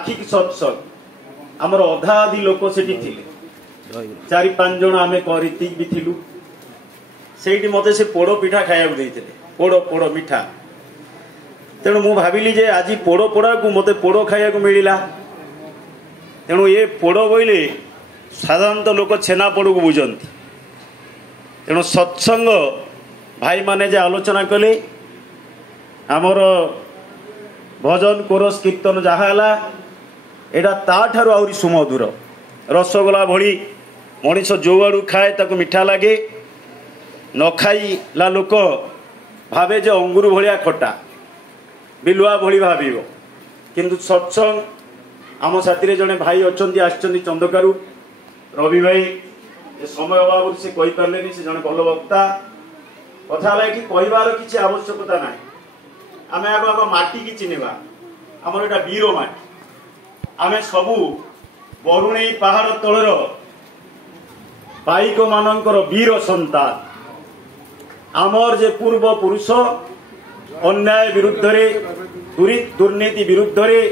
आखिक सत्संग आमर अधा आधी लोक सेठी थिले 4-5 जन आमे करितिक भी थिलु सेठी मते से पोड़ो पिठा खाइबा देइथिले पोड़ो मिठा तेणु मु भाविली जे आज पोड़ो पोड़ा को मते पोड़ो खाइबा को मिलिला तेणु ये पोड़ो बोइले साधारणतः लोक छेना पोड़ को बुझंती तेणु सत्संग भाई माने जे आलोचना कले आमर भजन कोरस कीर्तन जहाँ एटा ताठारु आउरी सुमधुर रसगोला भली मनीष जो आड़ू खाए ताको मिठा लगे न खाइला लोक भावे जे अंगुर भलिया खटा बिलुआ भली भाविब किंतु सत्संग आम साथी जड़े भाई अच्छा आसचंदी चंदकारु रवि भाई समय अभाव से कही पारे से जड़े भल वक्ता कथा कि कहबार किसी आवश्यकता ना आम आग आग माटी की चिन्हवा आमर एटा वीर माटी आम सबू बरुणेई पहाड़ तलर पाइक मानकर वीर संतान आमर जे पूर्व पुरुष अन्याय विरुद्ध रे दुर्नीति विरुद्ध रे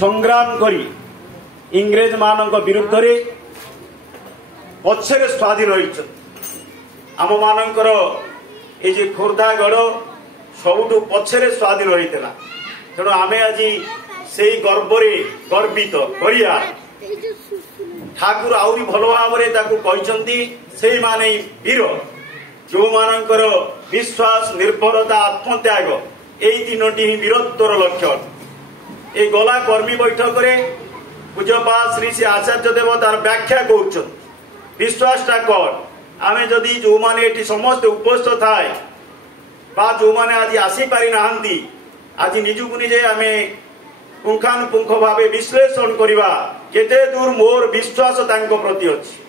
संग्राम करी इंग्रेज मानक विरुद्ध रे पछरे स्वाधीन होइछ आम मानकर ए जे खोर्धागढ़ सबुठु पछरे स्वाधीन होइतला तेणु आमे आज से गर्वरे गर्वित करिया ठाकुर आउरी भल भाव से माने वीर जो मानकर विश्वास निर्भरता आत्मत्याग यही तीनोटी ही वीरत्वर लक्षण ए गला कर्मी बैठक पूज्यपा श्री श्री आचार्य देव तार व्याख्या कर विश्वासटा कौन आमे जदि जो माने एटी समस्त उपस्थित थाए बा जो माने आज आसी पारि नाहंती आज निजुक निजे आमे पुंखानुपुंख भावे विश्लेषण करिबा केते दूर मोर विश्वास तांको प्रति अछि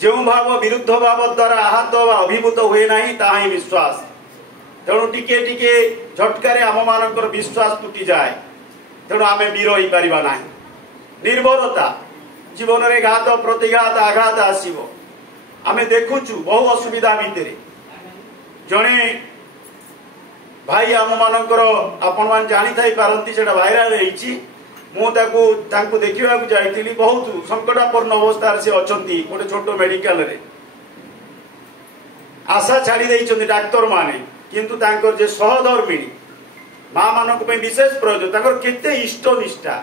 जो भाव विरुद्ध भाव द्वारा आहत वा अभिभूत हुए नाही ताही विश्वास तेणु टिके टिके झटकारे आम मानकर विश्वास टूटी जाए तेणु आमे वीर होई परिबा नाही निर्भरता जीवन रे घात प्रतिघात आघात आसीबो आमे देखुचु बहु असुविधा भितर जणे भाई आम मानकर आपण मान जानी थाई पारंती सेटा भाइराल रहिछि मु ताकू देखिबा को जाइतिली बहुत संकटापन्न अवस्था से अछंती गोटे छोट मेडिकल रे आशा छाड़ी देइछन्ती डाक्टर माने किंतु तांकर जे सहधर्मिणी मां मानक पे विशेष प्रयोजन तांकर केते इष्ट निष्ठा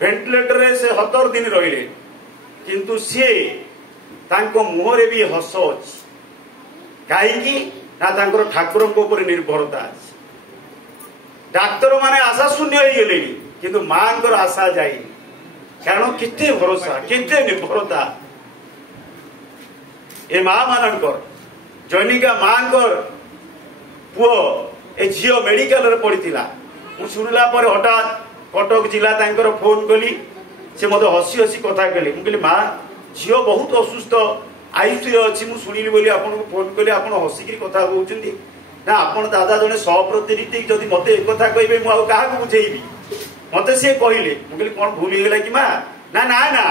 वेंटिलेटर रे से 17 दिन रहिले किंतु से तांको मुहरे भी हस अछि काहेकि ना तांकर ठाकुर को ऊपर निर्भरता अछि डाक्टर माने आशा शून्य हो गेले किंतु मांकर आशा जाई कारण केते भरोसा केते निर्भरता ए मां मानकर जैनिका मांकर पुओ ए झियो मेडिकल रे पड़ितिला मु सुनला पर हठात कटक जिला तांकर फोन कली से मते हसी हसी कथा कले मु कहली मां झियो बहुत असुस्थ आईसीयू अच्छी मु शुणिली बोली आपन को फोन कले आपन हसिकी कथा कहउचंदी ना आपन दादा जने सप्रतिनिधि जदि मते एक कथा कहबे मु आ काहा को बुझेइबी मते से कहिले मु कहली कोन भूल गेला कि मां ना ना ना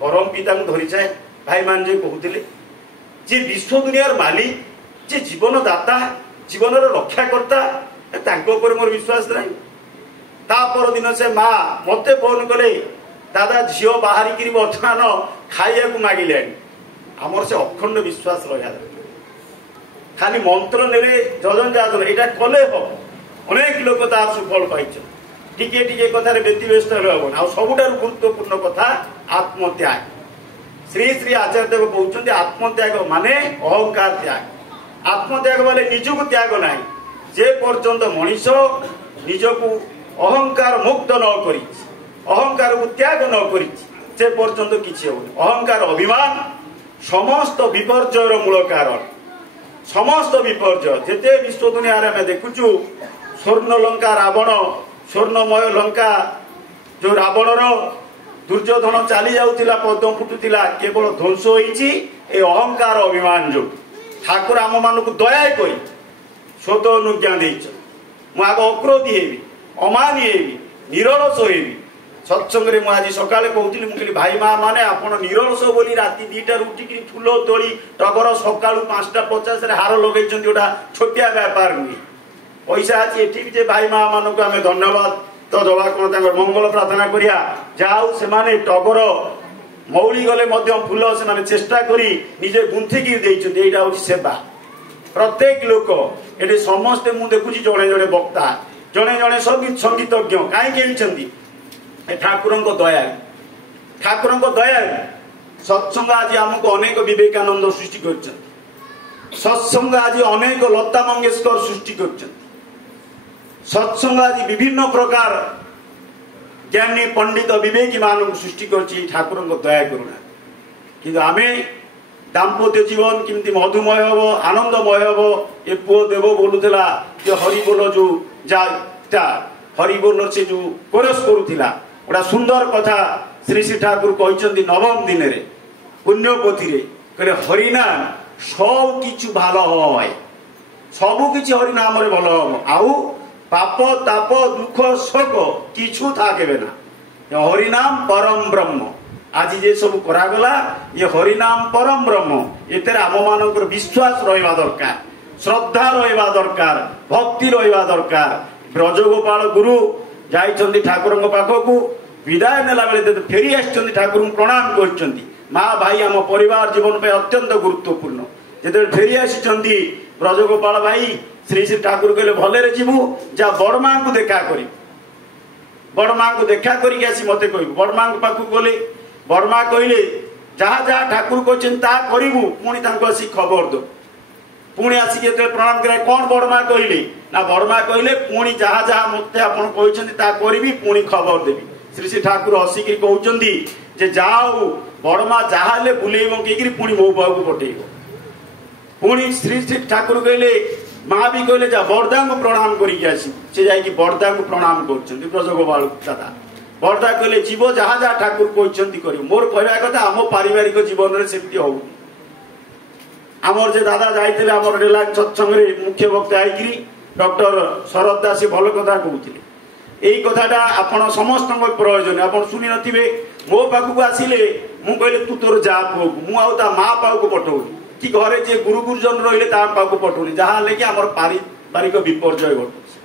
परम पिता मु धरि जाय भाई मान जे कहउतिले जे विश्व दुनियार मालिक जे जीवन दाता जीवन रक्षाकर्ता तांको ऊपर मोर विश्वास नहीं ता पर दिन से मां मते फोन कले दादा झियो बाहरी करी वर्तमान खाइया को मागिले आमर से अखंड विश्वास रहा खाली मंत्र नेले जजन जाजन एटा कले हो अनेक लोक तार सुफल पाइछ टिके टिके कथारे व्यतिव्यस्त रहबन आ सबुठार गुरुत्वपूर्ण कथा आत्मत्याग श्री श्री आचार्य देव कहउछन्ते आत्मत्याग माने अहंकार त्याग आत्मत्याग वाले निजको त्याग नाही जे पर्यंत मनीष निजको अहंकार मुक्त न करी अहंकार को त्याग न करी से पर्यंत किछि हो अहंकार अभिमान समस्त विपर्जयर मूल कारण समस्त विपर्जय जेते विश्व दुनिया रे देखुचु स्वर्ण लंका रावण स्वर्णमय लंका जो रावणर दुर्योधन चली जाउतिला पद्म फुटुतिला केवल ध्वंस होईची ए अहंकार अभिमान जो ठाकुर आम मानक दया करी स्वत अनुज्ञा देइछ मु आग अक्रोधी हेबी अमानी हेबी निरलस हेबी सत्संग रे आज सकाळे कहउतिली मुकली भाई मां माने आपण निरलस बोली राती 2टा उठी कि फूल तोली टगर सकाळू 5:50 रे हार लगेइछन्ती ओटा छोटिया व्यापार नुई पैसा अछि एठी जे भाई मां मानक आमे धन्यवाद तो दवा कौन मंगल प्रार्थना करिया जाऊ से टगर मौली गले फूल से चेष्टा करी निजे गुंथिकी देइछन्ती हूँ सेवा प्रत्येक लोक ये समस्ते मुझे देखुची जड़े जड़े वक्ता जड़े जड़े संगीतज्ञ कहीं ठाकुर दया ठाकुर दया सत्संग आज आमको अनेक विवेकानंद सृष्टि कर सत्संग आज अनेक लता मंगेशकर सृष्टि कर सत्संग आज विभिन्न प्रकार ज्ञानी पंडित विवेकी मान सृष्टि कर ठाकुर दया करुणा कि आम दाम्पत्य जीवन किमती मधुमय हम आनंदमय हम ये पुओ देव बोलूला जो हरिबोल जो जा हरिबोल से जो कोरस करूला गोटा सुंदर कथा श्री श्री ठाकुर कहते नवम दिन में पुण्यपोथी कहले हरिनाम सब किछु भालो है सबु किछि हरिनाम रे भलो हम आउ पाप ताप दुख शोक किछु थाकेबे ना हरिनाम परम ब्रह्म आज ये सब करागला ये हरिनाम परम ब्रह्म एतेर आम मानकर विश्वास रहिबा दरकार श्रद्धा रहिबा दरकार भक्ति रहिबा दरकार ब्रजगोपाल गुरु जाइछन्ती ठाकुरଙ୍କ पाखकु विदाय नेला बेले फेरी आछन्ती ठाकुर प्रणाम करछन्ती माँ भाई आम परिवार जीवन पे अत्यंत गुरुत्वपूर्ण जेते फेरी आछन्ती ब्रजगोपाल भाई श्री श्री ठाकुर कहले भले जीवु जा बड़मा को देखा करी बड़मा को देखा करी आसी मते कहबू बड़मा पाखु गले बड़मा कहले जहाँ जहाँ ठाकुर कहछन ता करिवु पुणी तांको आसी खबर दो पुणी आसी जेते प्रणाम करे कोन बड़मा कहले ना बड़मा कहले पुणी जहाँ जहाँ मते आपण कहछन ता करिवि पुणी खबर देबी श्री श्री ठाकुर हसिक कहते जे जाओ बड़मा जहाँ बुलेब कहीकि पुणी मो पाक पठेब पुणी श्री श्री ठाकुर कहले माँ भी कहले जा बड़दा को प्रणाम करके जाकि बड़दा को प्रणाम कर ब्रजगोपाल दादा बड़दा कहले जीव जहाँ जहाँ ठाकुर कहते कर मोर कहवा कथा आम पारिवारिक जीवन में सेमती हो आमर जे दादा जाइए आमर रेला सत्संग मुख्य वक्ता आई डॉक्टर शरद दास भल कथा कहते यही कथाटा आपण समस्त प्रयोजन आप शुणी नथिबे मो पाखक आसिले मु कहले तू तोर जा पुओ मु आउ ता माँ पाक पठौनी कि घरे जे गुरु गुरुजन रहिले ता पाक पठौनी जहाँ हेले कि आमर पारिवारिक विपर्जय घटुछि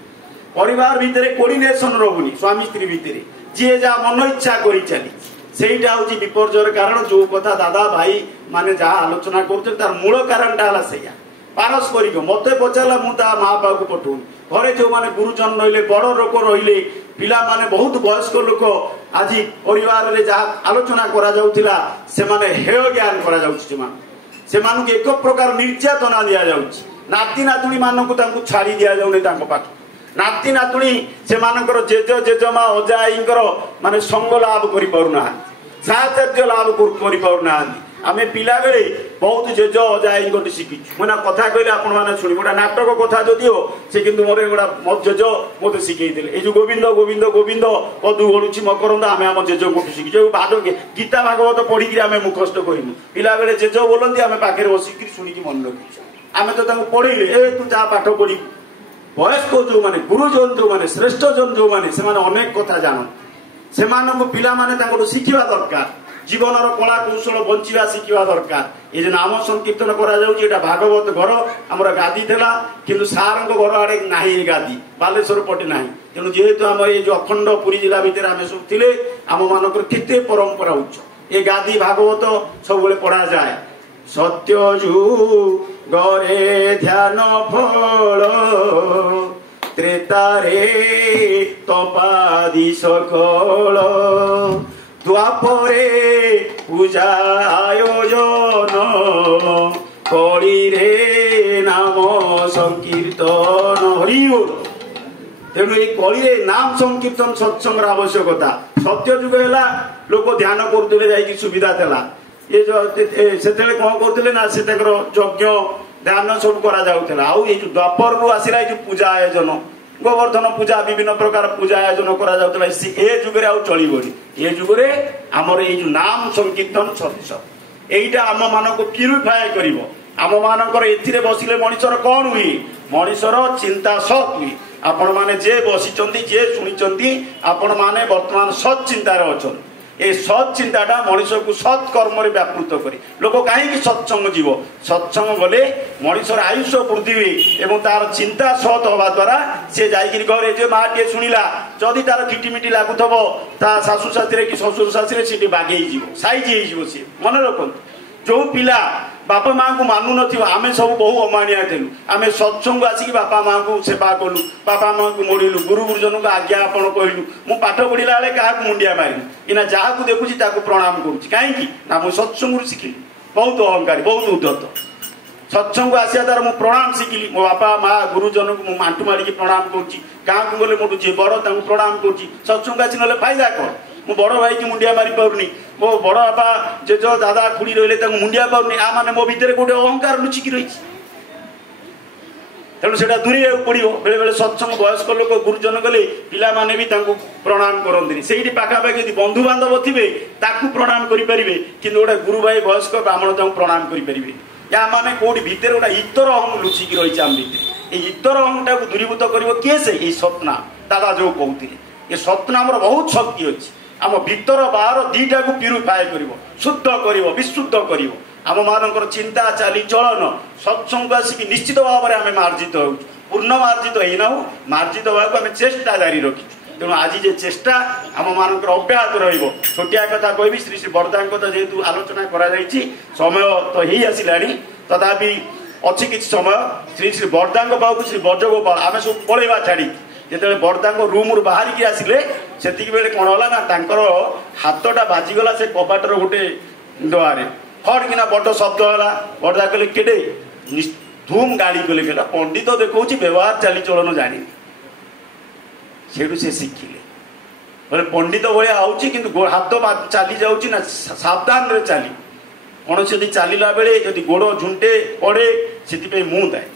परिवार भितर कोऑर्डिनेशन रहुनी स्वामी स्त्री भितर जे जा मन इच्छा करी चली सेटा हूँ विपर्जय कारण जो कथा दादा भाई माने जहाँ आलोचना कर तार मूल कारणटा हला सैया पारस्परिक मते पचारा मु ता माँ पाक पठौनी घरे जो माने गुरुजन रहिले बड़ लोक रहिले पिला माने बहुत वयस्क लोक आज परिवार रे जहाँ आलोचना करा जाउथिला से माने हेय ज्ञान करा जाउछि से मानु एक प्रकार निर्यातना दिया जाउछि नाती नातुणी मानकु तांकु छाड़ी दिया जाउने तांको पाख नाती नातुणी से मानकर जेज जेजमा अजाईंकर माने संग लाभ करि पारुना साहचर्य लाभ करि पारुना आमे पिला बेले बहुत जेज अजाई गोटे शिखिछु मुना कथा कहले आपण माने सुनि गोटा नाटक कथा जदि हो से किंतु मोरे गोटा मो जेज मोते शिखै देले ए जो गोविंद गोविंद गोविंद पदु गडुछि मकरंद आमे हम जेज गोटे शिखिछु भाग गीता भागवत पढी कि आमे मुखस्त करिमु पिला बेले जेज बोलंती आमे पाखरे बसी कि सुनि कि मन रखिछु आमे तो तांको पढिले ए तू जा पाठ पढी वयस्क जो माने गुरुजन जो माने श्रेष्ठ जन जो माने से माने अनेक कथा जान से मानको पिला माने तांको शिखिबा दरकार जीवन कला कौशल बंचा शिखा दरकार ये नाम संकीर्तन करा भागवत घर आम गादी था किंतु सार घर आड़े ना गादी बालेश्वर पटे ना तेणु जेहेतु आम ये जो अखंड पुरी जिला भितर आम सब थे आम मानकर केते परंपरा उच्च ये गादी भागवत सब पढ़ा जाए सत्यजु गरे ध्यान फल त्रेतारे तपादि सकल द्वापरे पूजा आयोजन कली रे नाम संकीर्तन हरिओ तेणु ये कली नाम संकीर्तन सत्संग आवश्यकता सत्य जुग है लोक ध्यान करते जाकि सुविधा था ये जो से कौन करते ना से यज्ञ ध्यान सब करा आउ ये द्वापर रु आसला पूजा आयोजन गोवर्धन पूजा विभिन्न प्रकार पूजा आयोजन करा जुगे आउ चलबनी ये जुगे आमर ये नाम संकीर्तन सत्संग यहीटा आम मान को प्यूरिफाए कर आम मानकर एथिरे बसिले मनीषर कौन हुई मनीषर चिंता सत हुई आपण माने जे बसी जे शुणी आपण माने वर्तमान सत चिंतार अच्छा ए सत् चिंताटा मनीष को सत्कर्म व्यापृत करे लोक कहीं सत्संग जीव सत्संग गले मनीषर आयुष वृद्धि हुए और तार चिंता सत हवा द्वारा से जाकर घरे जो माँ टे शुणिला जदि तार खिटिमिटी लगुव ता शाशु साथी कि शशुर साथी सी बागेई साइज हो सी मन रखु जो पिला बापा माँ को मानु नमें सब बहु अमानिया थे आम सत्संग आसिक बापा माँ को सेवा कलु बापा माँ को मोड़लु गुरु गुरुजन को आज्ञा आपण कहलु मु पाठ पढ़ला बेले क्या मुंडिया मारिनी इना जहाँ को देखुची प्रणाम करुँच कहीं ना मुझे सत्संग शिखिली बहुत अहंकारी बहुत उद्धत सत्संग आसिया तार मुझे प्रणाम शिखिली मो बापा माँ गुरुजन को मांटू मारिकी प्रणाम करुँची गाँ को गले मोटू जी बड़ प्रणाम करुँची सत्संग आसी ना फायदा कौन मो बड़ भाई की मुंडिया मारी पारुनी मो बड़ बापा जेज दादा खुड़ी रही मुंडिया पारुनी आ माने मो भितर गोटे अहंकार लुचिकी रही तेणु से दूरे पड़ो बेले बेले सत्संग वयस्क लोक गुरुजन गले पिला माने भी प्रणाम करते से पाखापाखि यदि बंधु बांधव थे प्रणाम करेंगे कि गोटे गुरु भाई वयस्क ब्राह्मण प्रणाम करेंगे या माने कौटी भितर गोटे इतर अहंग लुचिकी रही आम भितर ये इतर अहंग टाक दूरीभूत कर किए से ये सतनाम दादा जो कहते ये सतनाम बहुत शक्ति अच्छी आम भीतर बाहर दीटा को प्यूरिफाए कर शुद्ध कर विशुद्ध कर आम मान चिंता चाली चलन सत्संग आसिक निश्चित भाव में आम मार्जित हो पूर्ण मार्जित होना मार्जित होगा आम चेष्टा जारी रखी तेणु आज जे चेष्टा आम मान अब्याहत रोटिया कथा कहि श्री श्री बरदा कथा जेहेतु आलोचना कर समय तो ही आसला तथापि अच्छी किसी समय श्री श्री बरदा पाखु श्री बजगोपाल आम सब पलैवा छाड़ी जिते बरदा रूम रू बाहर की आसिले से बेले कौन है ना हाथटा बाजिगला से कबाटर गोटे डोरे फट किना बड़ शब्द है बरदा कहले केटे धूम गाड़ी कले कहला पंडित तो देखा व्यवहार चालीचलन जानी से शिखिले बोले पंडित भाया आउची किंतु हाथ चली जाऊँ ना सावधान रे चली कौन से चलला बेले जदि गोड़ झुंटे पड़े से मुँह दाए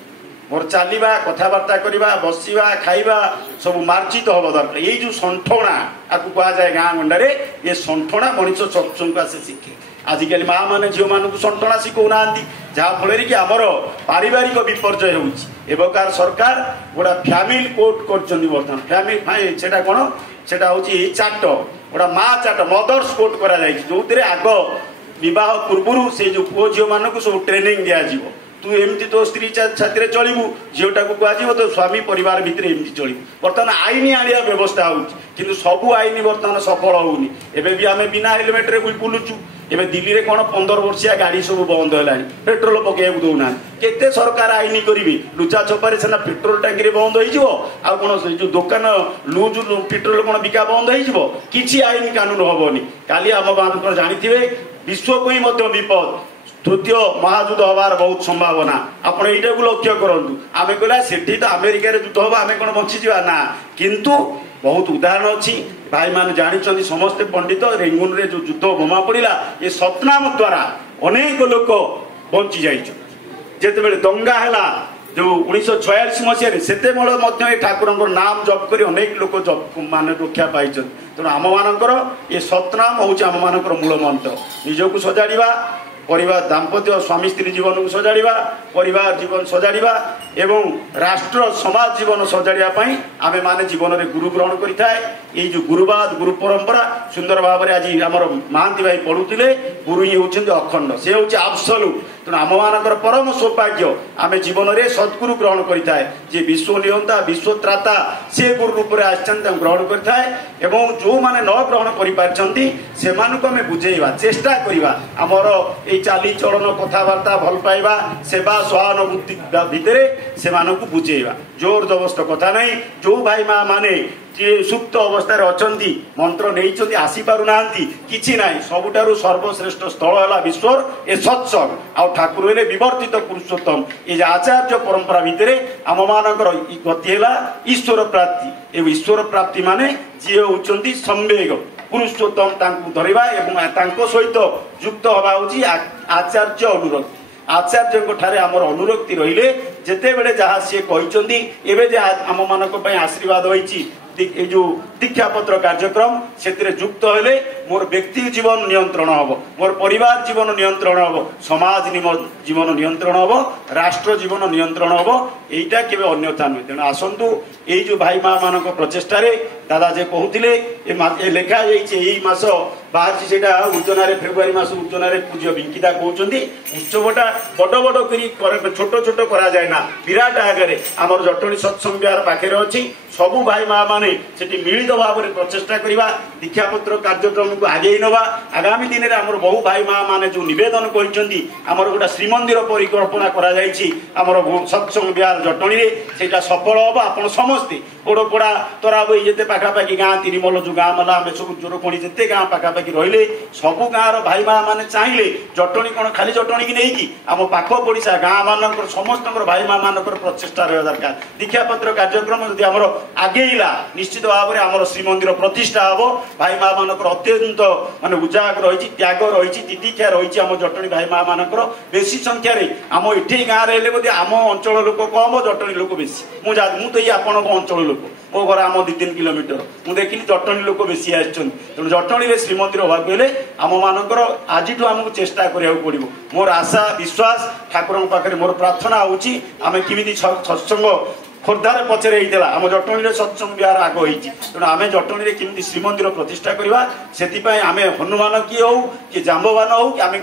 मोर चलवा कथबार्ता करवा बसवा खाइबा सब मार्जित हम दरकार ये जो संठणा आपको कहुए गाँ गंडारे ये संठणा मनीष सत्संग आसे शिखे आजिकल माँ मैंने झील मान संठणा शिखौना जहाँफल कि आमर पारिवारिक विपर्जय होकार सरकार गोटा फैमिली कोर्ट कर बर्तमान फैमिली से कौन से चाट गोटा माँ चाट मदर्स कोर्ट कर आग बह पूर्व से जो पुओ झील मानक सब ट्रेनिंग दिज्व तू एमती तो स्त्री छाती चलू झीटा को कह तो स्वामी परिवार भितर एमती चलू बर्तमान आईन आनिया व्यवस्था हो सबू आईन बर्तमान सफल होनी एवं भी आम बिना हेलमेट रे बुलुचु एवं दिल्ली में कौन 15 वर्षिया गाड़ी सब बंद है पेट्रोल पकड़ दौना केते सरकार आईन करेंगे लुचा छपारे सीना पेट्रोल टांकी बंद हो कौन से जो दुकान लुज पेट्रोल कौन बिका बंद हो किसी आईन कानून हेनी काली आम मान जानी विश्व को ही विपद तृतीय महायुद्ध हबार बहुत संभावना आपण एटा को लक्ष्य करंतु आमे कहला सेठी तो अमेरिका रे युद्ध होबा आमे कोन बंची जीवा ना किंतु बहुत उदाहरण अच्छी भाई मान जानी समस्ते पंडित रेंगुन रे जो युद्ध बोमा पड़ा ये सतनाम द्वारा अनेक लोक बंची जाते दंगा है जो 1946 मसीह से ठाकुर नाम जप कर अनेक लोक जप मान रक्षा पाई तेणु आम मानकर ये सतनाम हूँ आम मानकर मूल मंत्र निजक सजाड़ा परिवार दाम्पत्य स्वामी स्त्री जीवन को सजाड़ा परिवार जीवन सजाड़ा एवं राष्ट्र समाज जीवन सजाड़ापी आमे माने जीवन में गुरु ग्रहण करें जो गुरुवाद गुरु परंपरा सुंदर भाव में आज आम महांती भाई पढ़ुले गुरु ही होती अखंड से हूँ आब्सोल्यूट तेणु आम मानकर परम सौभाग्य आम जीवन में सद्गुरु ग्रहण करें जी विश्व नियंता विश्वत्राता से गुरु रूप में आसन ग्रहण करें जो मैंने न ग्रहण कर बुझेवा चेष्टा करवा आमर ये चाली चलन कथबार्ता भल पाइबा सेवा सहानुभूति भितर से बुझेवा जोर जबरदस्त कथा नहीं जो भाई माँ माने सुप्त अवस्था अच्छी मंत्र नहीं आसी पारना कि ना सबुठार सर्वश्रेष्ठ स्थल है विश्वर ए सत्संग आ ठाकुर विवर्तित पुरुषोत्तम ये आचार्य परंपरा भितर आम मानकर गति है ईश्वर प्राप्ति ए ईश्वर प्राप्ति माने जी होती संवेग पुरुषोत्तम धरवा और सहित युक्त हवा हूँ आचार्य अनुरक्ति आचार्य ठारे आमर अनुरक्ति रहिले जेते बेले जहाँ सी कहते एवं आम मान आशीर्वाद होती जो दीक्षा पत्र कार्यक्रम से युक्त हेले मोर व्यक्ति जीवन नियंत्रण हम मोर परिवार जीवन नियंत्रण हम समाज जीवन नियंत्रण हम राष्ट्र जीवन नियंत्रण हम यहीटा के अन्यथा नुहे तेणु आसतु ये भाई माँ मान प्रचेषार दादा जे कहते लेखा जाइए मास ବାହାରିଛି ସେଇଟା ଉର୍ଜନାରେ ଫେବୃଆରୀ ମାସ ଉର୍ଜନାରେ ପୂଜ୍ୟ ବିଙ୍କିତା କହୁଛନ୍ତି ଉତ୍ସବଟା ବଡ ବଡ କରି ଛୋଟ ଛୋଟ କରାଯାଏ ନା ବିରାଟ ଆଗରେ ଆମର ଜଟଣୀ ସତ୍ସଙ୍ଗ ବିହାର ପାଖରେ ଅଛି ସବୁ ଭାଇ ମା ମାନେ ସେଠି ମିଳିତ ଭାବରେ ପ୍ରଚେଷ୍ଟା କରିବା ଦୀକ୍ଷାପତ୍ର କାର୍ଯ୍ୟକ୍ରମକୁ ଆଗେଇ ନେବା ଆଗାମୀ ଦିନରେ ଆମର ବହୁ ଭାଇ ମା ମାନେ ଯୋଉ ନିବେଦନ କରିଛନ୍ତି ଆମର ଗୋଟେ ଶ୍ରୀମନ୍ଦିର ପରିକଳ୍ପନା କରାଯାଇଛି ଆମର ସତ୍ସଙ୍ଗ ବିହାର ଜଟଣୀରେ ସେଇଟା ସଫଳ ହବ ଆପଣ ସମସ୍ତେ ଗୋଡପଡା ତରାବଇ ଯେତେ ପାଖାପାଖି ଗାଁ ତିରିମଲ ଯୋଉ ଗାଁ ମଲା ଆମେ ସବୁ ଜୋରକଣି ଯେତେ ଗାଁ ପାଖାପାଖି ରହିଲେ ସବୁ ଗାଁର ଭାଇ ମା ମାନେ ଚାହିଁଲେ ଜଟଣୀ କଣ ଖାଲି ଜଟଣୀ କି ନେଇକି ଆମ ପାଖ ପଡିଶା ଗାଁ ମାନଙ୍କର ସମସ୍ତଙ୍କର ଭାଇ ମା ମାନଙ୍କର ପ୍ରଚେଷ୍ଟା ରହିବା ଦରକାର ଦୀକ୍ଷାପତ୍ର କାର୍ଯ୍ୟକ୍ରମ ଯଦି ଆମର ଆଗେଇଲା ନିଶ୍ଚିତ ଭାବରେ ଆମର ଶ୍ରୀମନ୍ଦିର ପ୍ରତିଷ୍ଠା ହବ ଭାଇ ମା ମାନଙ୍କର ଅତ୍ୟନ୍ତ ମାନେ ଉଜାଗ ରହିଛି ତ୍ୟାଗ ରହିଛି ତିତିକ୍ଷା ରହିଛି ଆମ ଜଟଣୀ ଭାଇ ମା ମାନଙ୍କର ବେଶୀ ସଂଖ୍ୟାରେ ଆମ ଏଠି ଗାଁରେ ହେଲେ ବୋଧେ ଆମ ଅଞ୍ଚଳ ଲୋକ କମ ଜଟଣୀ ଲୋକ ବେଶୀ ମୁଁ ତ ଏଇ ଆପଣଙ୍କ ଅଞ୍ଚଳ ଲୋକ ମୋ ଘର ଆମ 2-3 କିଲୋମିଟର ମୁଁ ଦେଖିଲି ଜଟଣୀ ଲୋକ ବେଶୀ ଆସିଛନ୍ତି ତେଣୁ ଜଟଣୀରେ ଶ୍ରୀମନ୍ଦିର ହବାକୁ ହେଲେ ଆମ ମାନଙ୍କର ଆଜିଠୁ ଆମକୁ ଚେଷ୍ଟା କରିବାକୁ ପଡିବ ମୋର ଆଶା ବିଶ୍ୱାସ ଠାକୁରଙ୍କ ପାଖରେ ମୋର ପ୍ରାର୍ଥନା ହଉଛି ଆମେ କେମିତି ସତ୍ସଙ୍ଗ ଖୋର୍ଦ୍ଧାରେ ପଛରେ ହେଇଥିଲା ଆମ ଜଟଣୀରେ ସତ୍ସଙ୍ଗ ବିହାର ଆଗ ହେଇଛି ତେଣୁ ଆମେ ଜଟଣୀରେ କେମିତି ଶ୍ରୀମନ୍ଦିର ପ୍ରତିଷ୍ଠା କରିବା ସେଥିପାଇଁ ଆମେ ହନୁମାନ କିଏ ହଉ କି ଜାମ୍ବବାନ ହଉ କି ଆମେ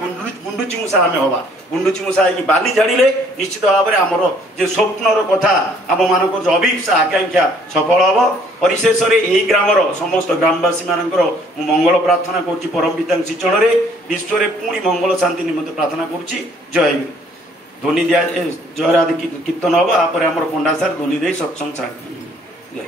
ଗୁଣ୍ଡୁଚି ମୂଷା ଆମେ ହବା ଗୁଣ୍ଡୁଚି ମୂଷା ହେଇକି ବାଲି ଝାଡ଼ିଲେ ନିଶ୍ଚିତ ଭାବରେ ଆମର ଯେ ସ୍ୱପ୍ନର କଥା ଆମ ମାନଙ୍କର ଯୋଉ ଅଭିପ୍ସା ଆକାଂକ୍ଷା ସଫଳ ହବ ପରିଶେଷରେ ଏହି ଗ୍ରାମର ସମସ୍ତ ଗ୍ରାମବାସୀ ମାନଙ୍କର ମୁଁ ମଙ୍ଗଳ ପ୍ରାର୍ଥନା କରୁଛି ପରମ ପିତାଙ୍କ ଶ୍ରୀଚରଣରେ ବିଶ୍ୱରେ ପୁଣି ମଙ୍ଗଳ ଶାନ୍ତି ନିମନ୍ତେ ପ୍ରାର୍ଥନା କରୁଛି ଜୟ ଗୁରୁ ଧ୍ୱନି ଦିଆ ଜୟରାଧି କୀର୍ତ୍ତନ ହବ ତାପରେ ଆମର ପଣ୍ଡା ସାର୍ ଧ୍ୱନି ଦେଇ ସତ୍ସଙ୍ଗ ଛାଡ଼ିବେ।